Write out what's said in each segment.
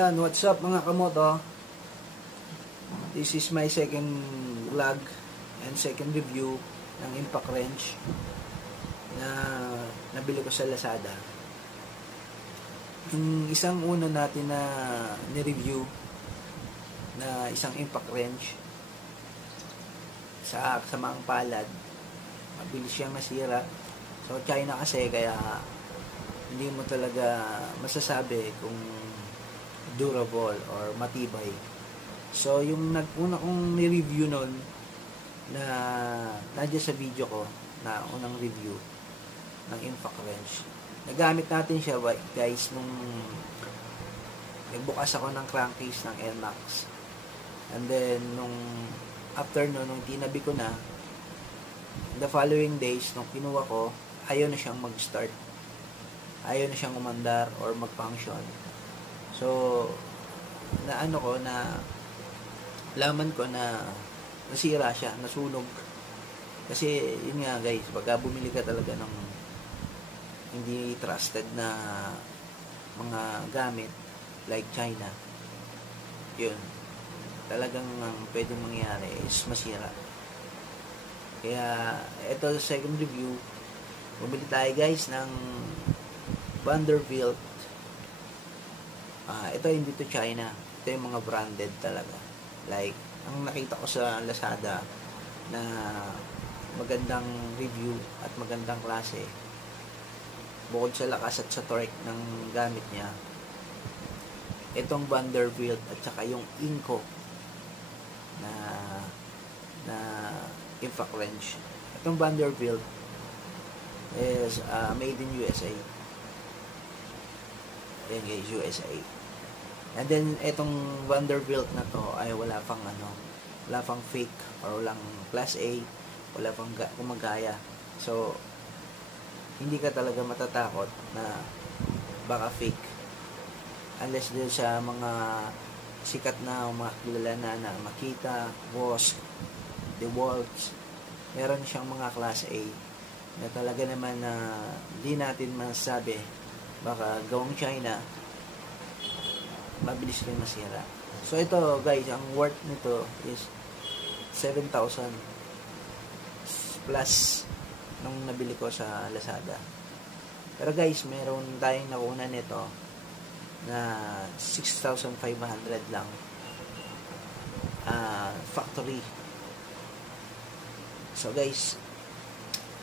Ayan, what's up mga kamoto? This is my second vlog and second review ng impact wrench na nabili ko sa Lazada. Yung isang una natin na ni-review na isang impact wrench sa mga palad, mabilis siyang masira. So China kasi, kaya hindi mo talaga masasabi kung durable or matibay. So yung una kong ni-review nun na nandiyan sa video ko na unang review ng impact wrench, nagamit natin siya guys nung nagbukas ako ng crankcase ng NMAX, and then nung after nung tinabi ko na, the following days nung kinuha ko, ayaw na siyang mag-start, ayaw na siyang umandar or mag-function. So na laman ko na nasira siya, nasunog. Kasi yun nga guys, pagka bumili ka talaga ng hindi trusted na mga gamit like China, yun talagang pwedeng mangyari is masira. Kaya ito sa second review, bumili tayo guys ng Vanderbilt. Ito hindi to China, ito yung mga branded talaga. Like ang nakita ko sa Lazada na magandang review at magandang klase, bukod sa lakas at sa torque ng gamit niya, itong Vanderbilt at saka yung Inco na impact wrench. Itong Vanderbilt is made in USA. Ayan guys, USA. And then itong Vanderbilt na to ay wala pang fake or walang class A, wala pang kumagaya. So hindi ka talaga matatakot na baka fake, unless din sa mga sikat na mga kilala na Makita, Bosch, DeWalt, meron siyang mga class A na talaga naman na hindi natin masasabi, baka gawang China, mabilis rin masira. So ito guys, ang worth nito is 7,000 plus nung nabili ko sa Lazada. Pero guys, meron tayong nakuha nito na 6,500 lang, factory. So guys,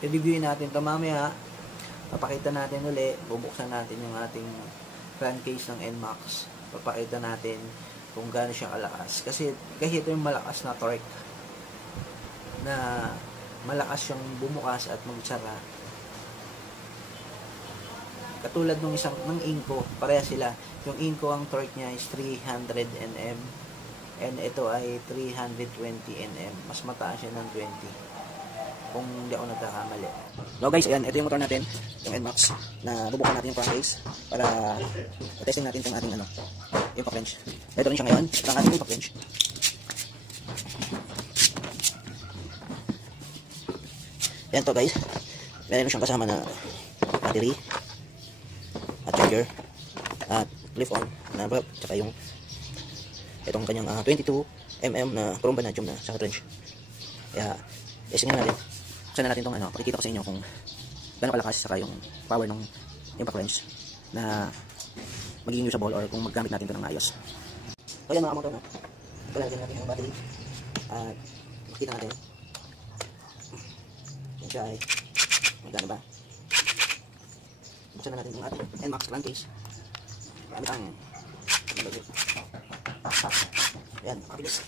i-reviewin natin ito mamaya. Papakita natin uli, bubuksan natin yung ating crankcase ng NMAX. Papakita natin kung gaano siya kalakas. Kasi ito yung malakas na torque, na malakas yung bumukas at magsara. Katulad ng Inco, pareha sila. Yung Inco, ang torque niya is 300 Nm and ito ay 320 Nm. Mas mataas siya ng 20 kung hindi ako nagkakamali. So guys, ayan, ito yung motor natin, yung NMAX, na bubukan natin yung crankcase para testing natin kung ating impact wrench. Ito rin siya ngayon, ang ating impact wrench. Ayan to guys, meron siyang kasama na battery at charger at clip-on na valve, tsaka yung itong kanyang 22mm na chrome vanadium na socket wrench. Kaya testing natin. Buksan na natin itong pakikita ko sa inyo kung gano'ng kalakas, saka yung power ng impact wrench na magiging usable or kung maggamit natin ito ng maayos. So yan mga kamotor, palagyan natin yung battery at makikita natin yan siya ay magkano ba. Buksan na natin yung ating NMAX crankcase gamit ang yan, mabilis.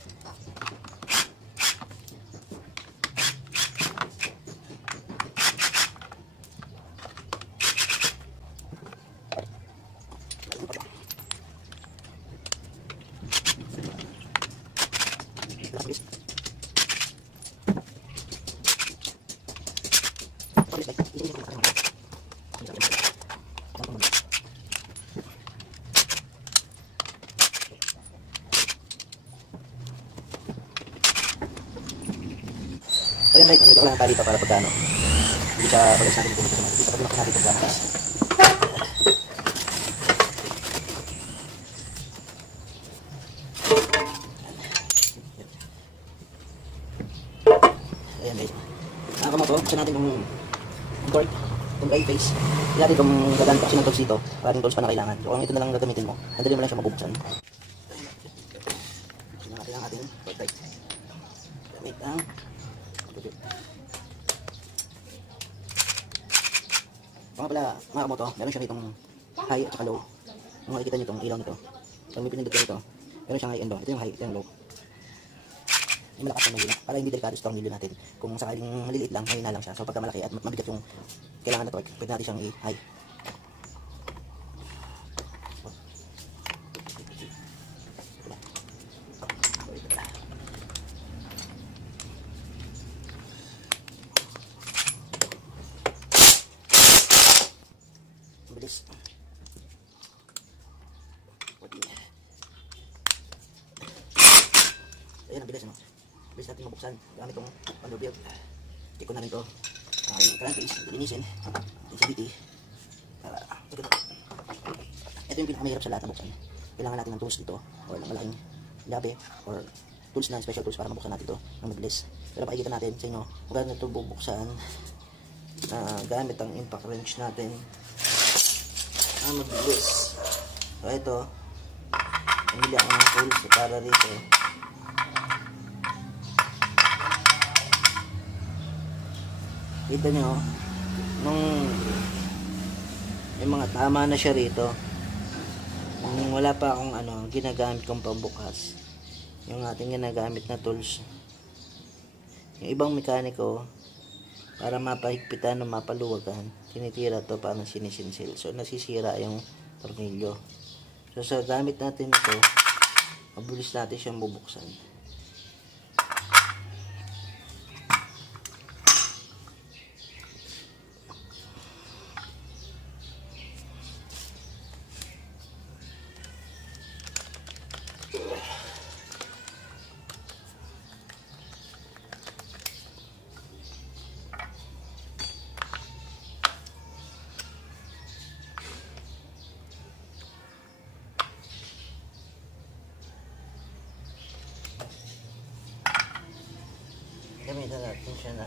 Ayan like, ito ko lang tali pa para pagkano. Hindi siya pag-alis natin dito sa mga. Dito pag-alis natin pagkano. Kamoto, buksan natin yung torque, yung guide face. Hindi natin itong gagamit kasi ng tools dito. Maraming tools pa na kailangan. So kung ito na lang gagamitin mo, andali mo lang siya mabubuksan. Buksan natin ang ating torque guide. Gamit ang mga pala, mga kamoto, meron siya ditong high at saka low. Kung makikita nyo itong ilaw nito, pag may pinindot ko ito, meron siyang high and low. Ito yung high, ito yung low. Yung malakas ang nilyo, para hindi delikado strong nilyo natin. Kung sakaling maliliit lang, mahina lang siya. So pagka malaki at mabigat yung kailangan na torque, pwede natin siyang i-high. Bilis. Ayan, ang bilis, no? Bilis natin mabuksan gamit itong Vanderbilt. Check ko na rin ito. Crankcase, linisin. Sensitivity. Ito yung pinakamahirap sa lahat na buksan. Kailangan natin ng tools dito or ng malaking labi or tools na special tools para mabuksan natin ito ng mabilis. Pero pakikita natin sa inyo kung gano'n ito bubuksan gamit ang impact wrench natin. Mabilis. So ito, pumili ako ng tools para rito. Kita nyo, nung may mga tama na siya rito, nung wala pa akong ginagamit kong pambukas, yung ating ginagamit na tools, yung ibang mekaniko, para mapahigpitan o mapaluwagan, tinitira to parang sinisinsil. So nasisira yung tornilyo. So sa gamit natin ito, mabilis natin siyang bubuksan. Gamitan natin siya na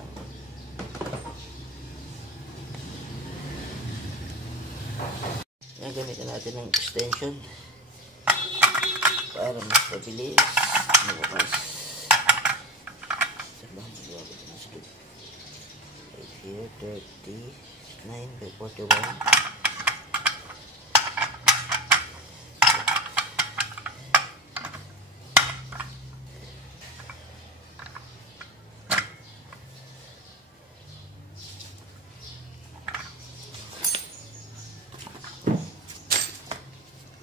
gamitan natin ng extension para mas mabilis mabukas. Right here, 39 by 41.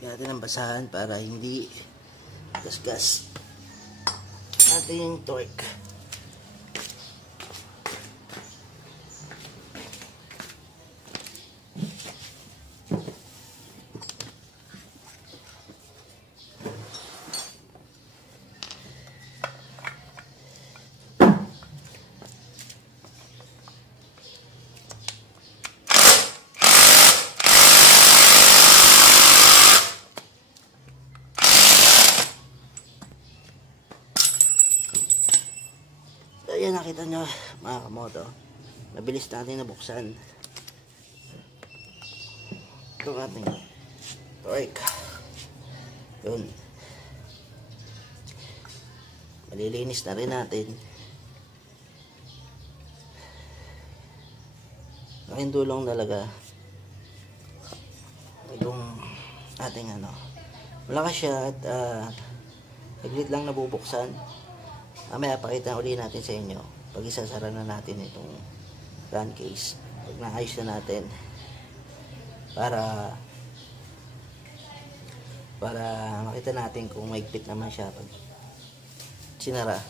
Natin ang basahan para hindi gasgas natin yung torque. Ayan, nakita nyo mga kamoto, mabilis natin nabuksan itong ating torque. Yun, malilinis na rin natin. Laking tulong talaga itong ating malakas siya at saglit lang nabubuksan. Mamaya pakita uli natin sa inyo pag isasara na natin itong crankcase, pag naayos na natin, para makita natin kung maigpit naman siya pag sinara,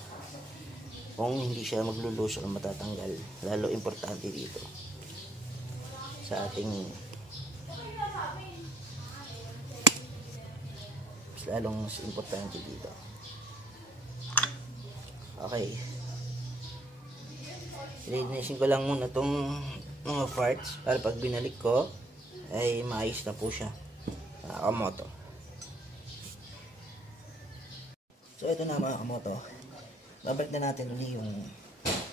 kung hindi siya maglulus o matatanggal. Lalo importante dito sa ating lalong importante dito. Okay, linisin ko lang muna itong mga parts para pag binalik ko ay maayos na po siya, mga kamoto. So ito na mga kamoto, babalik na natin ulit yung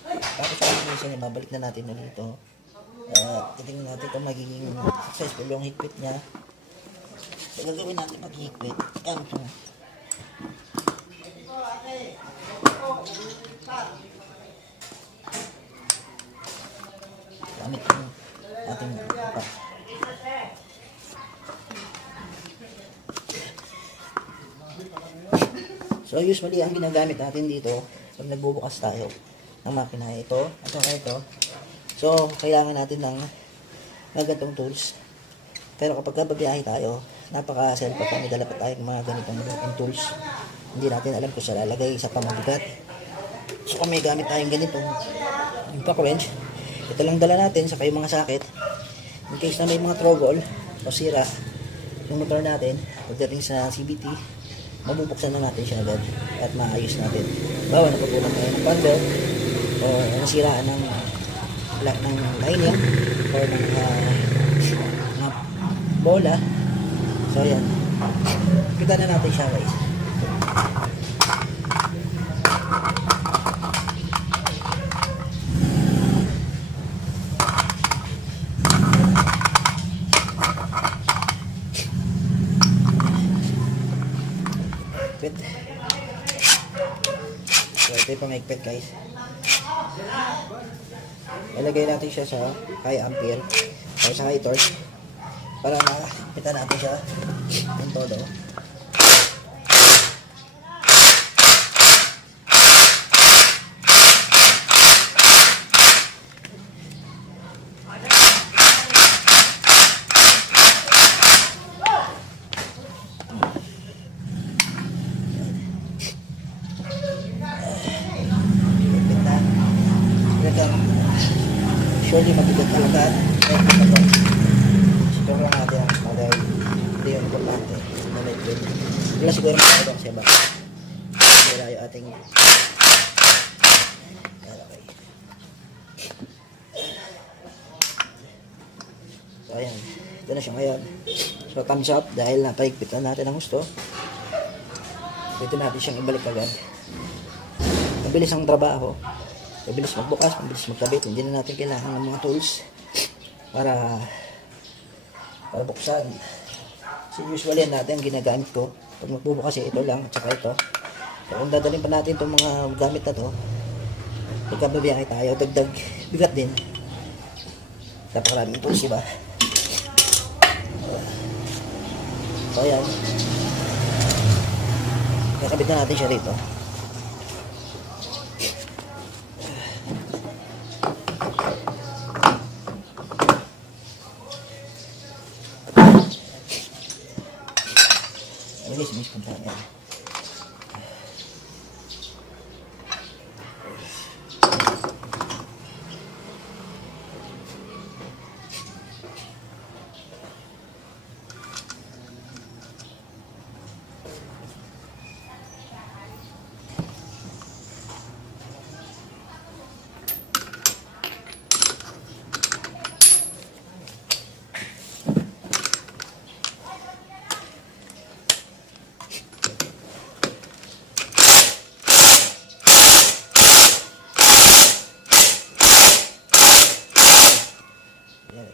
Tapos ang minsan babalik na natin ulit ito. Titingnan natin kung magiging successful yung higpit niya. So gagawin natin pag-higpit. Ito. Gamit yung ating pa. So usually ang ginagamit natin dito pag nagbubukas tayo ng makina ito at saka ito. So kailangan natin ng ganitong tools. Pero kapag babiyahe tayo, napaka-self pa may dala pa tayong mga ganitong tools. Hindi natin alam kung saan lalagay sa pamabigat. So kung may gamit tayong ganitong impact wrench, ito lang dala natin sa yung mga sakit. In case na may mga trouble o sira yung motor natin, pagdating sa CVT, mabubuksan na natin siya agad at maayos natin. Bawa napupunan tayo ng bundle o nasiraan ng lining or ng mga bola. So yan, kita na natin siya guys. So ito yung pamigpit guys. Ilagay natin siya sa high ampere o sa high torque para makita natin siya yung todo. Surely mabigat talaga. Siguro lang natin ang dahil hindi yung importante. Wala siguro makakabang siya ba? Wala yung ating okay. So ayan, ito na siya ngayon. So thumbs up dahil napaigpitan natin ang gusto. Ito natin siyang ibalik agad. Mabilis ang trabaho. Mabilis magbukas, mabilis magkabit. Hindi na natin kailangan ng mga tools para buksan. So usually natin ang ginagamit ko pag magbubukas ito lang at saka ito. So kung dadalhin pa natin itong mga gamit na to, pagkababiyahe tayo, dagdag bigat din. Napakaraming tools, diba? So ayan, kakabit na natin siya rito. Miss kumpanya.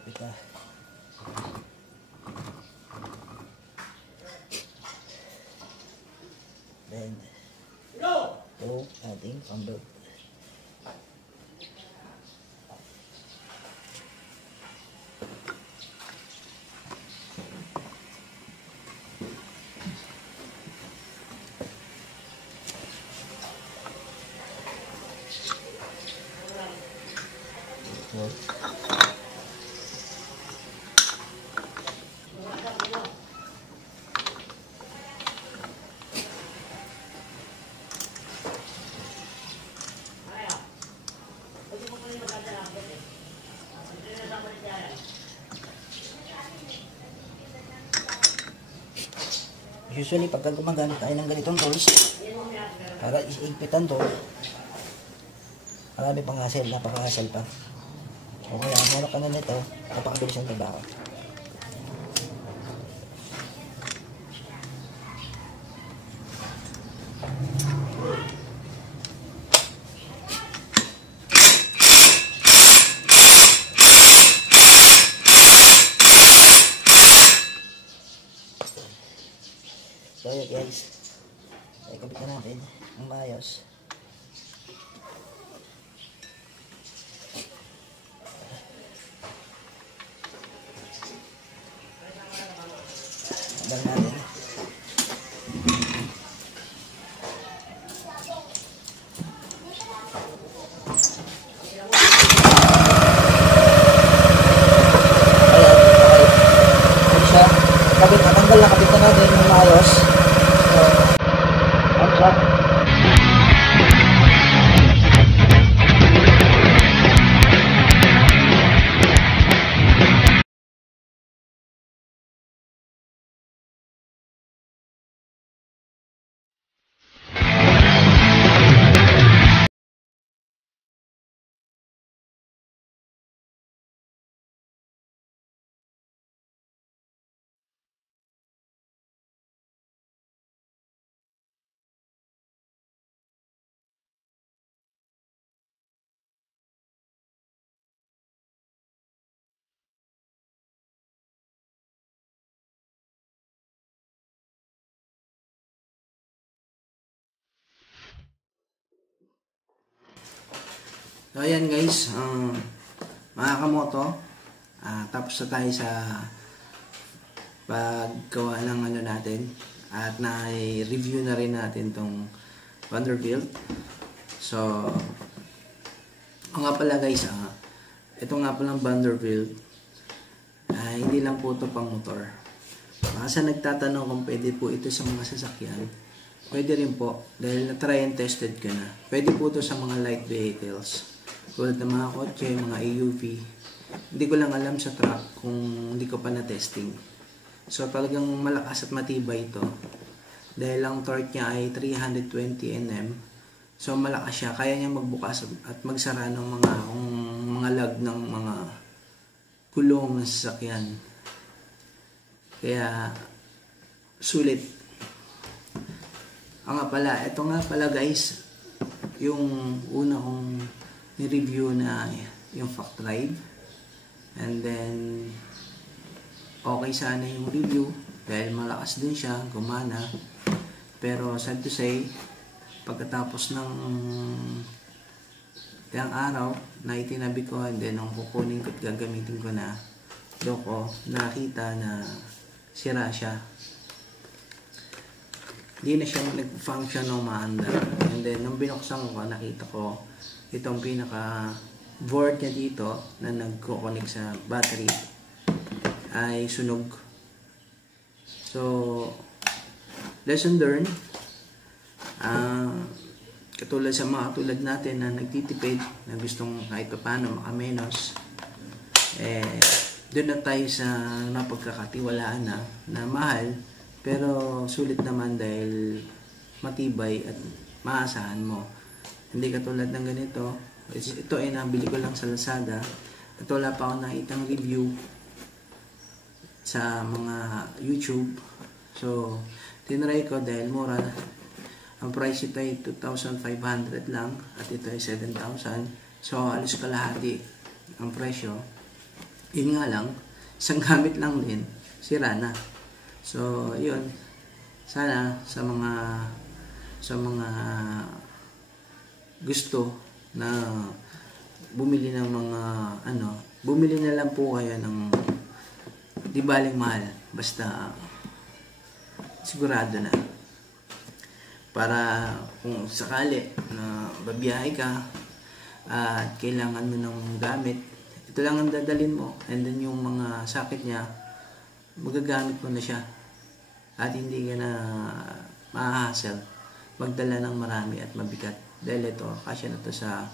Kita then ito ating pambot. Usually pagka gumagamit tayo ng ganitong tools para iigpitan to, marami pang hassle, napaka-hassle pa. O kaya muna ka na nito, napakabilis ang trabaho. So yun guys, ay kabit na natin ang maayos. Abang natin. Kabit na natin yung maayos. So, thumbs up. So ayan guys, mga kamoto, tapos na tayo sa paggawa ng ano natin at na-review na rin natin tong Vanderbilt. So nga pala guys, ito nga palang Vanderbilt, hindi lang po ito pang motor. Baka sa nagtatanong kung pwede po ito sa mga sasakyan, pwede rin po, dahil na-try and tested ko na. Pwede po ito sa mga light vehicles, tulad ng mga kotse, mga AUV. Hindi ko lang alam sa truck kung hindi ko pa na-testing. So talagang malakas at matibay ito. Dahil ang torque niya ay 320 Nm. So malakas siya, kaya niya magbukas at magsara ng mga lug ng mga gulong ng sasakyan. Kaya sulit. Ito nga pala guys, yung una kong ni-review na yung Fact Drive. And then okay sana yung review dahil malakas din siya, gumana. Pero sad to say, pagkatapos ng ilang araw na itinabi ko, and then nung kukunin ko at gagamitin ko na, doon ko nakita na sira siya. Hindi na siya nag-function ng maanda. And then nung binuksan ko, nakita ko itong pinaka board niya dito na nagko-connect sa battery ay sunog. So lesson learned, katulad sa mga katulad natin na nagtitipid, na gustong kahit paano makamenos, doon na tayo sa napagkakatiwalaan na mahal pero sulit naman dahil matibay at maasahan mo. Hindi katulad ng ganito. Ito ay nabili ko lang sa Lazada at wala pa ako nakitang review sa mga YouTube. So tinry ko dahil mura. Ang price ito ay 2,500 lang at ito ay 7,000. So alis kalahati ang presyo. Yun nga lang, isang gamit lang din, sira na. So yun, sana sa mga gusto na bumili ng mga bumili na lang po kayo ng di baling mahal, basta sigurado na. Para kung sakali na babiyahe ka at kailangan mo ng gamit, ito lang ang dadalhin mo, and then yung mga sakit niya magagamit mo na siya at hindi ka na ma-hassle magdala ng marami at mabigat. Dahil ito, kasya na to sa,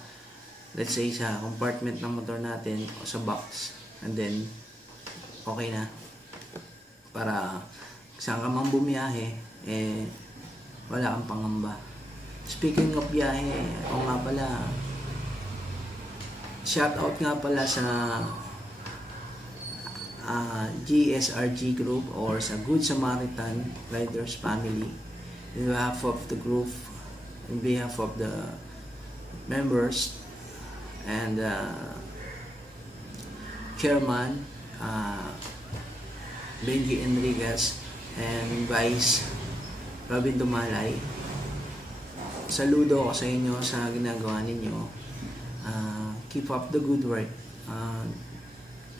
let's say, sa compartment ng motor natin o sa box, and then okay na para saan ka mang bumiyahe, wala kang pangamba. Speaking of biyahe, o nga pala, shout out nga pala sa GSRG group or sa Good Samaritan Riders family. In behalf of the group, in behalf of the members and chairman Benji Enriquez and vice Robin Dumalay. Saludo ako sa inyo sa ginagawa ninyo. Keep up the good work.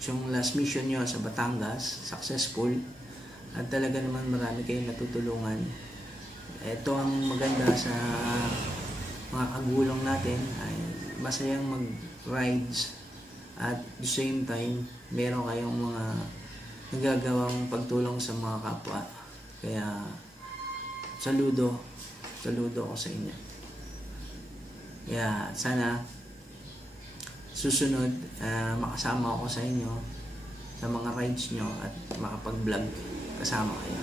Yung last mission nyo sa Batangas, successful. At talaga naman marami kayong natutulungan. Ito ang maganda sa mga kagulong natin, ay masayang mag-rides at the same time meron kayong mga nagagawang pagtulong sa mga kapwa. Kaya saludo ako sa inyo. Kaya sana susunod makasama ako sa inyo sa mga rides nyo at makapag-vlog kasama kayo.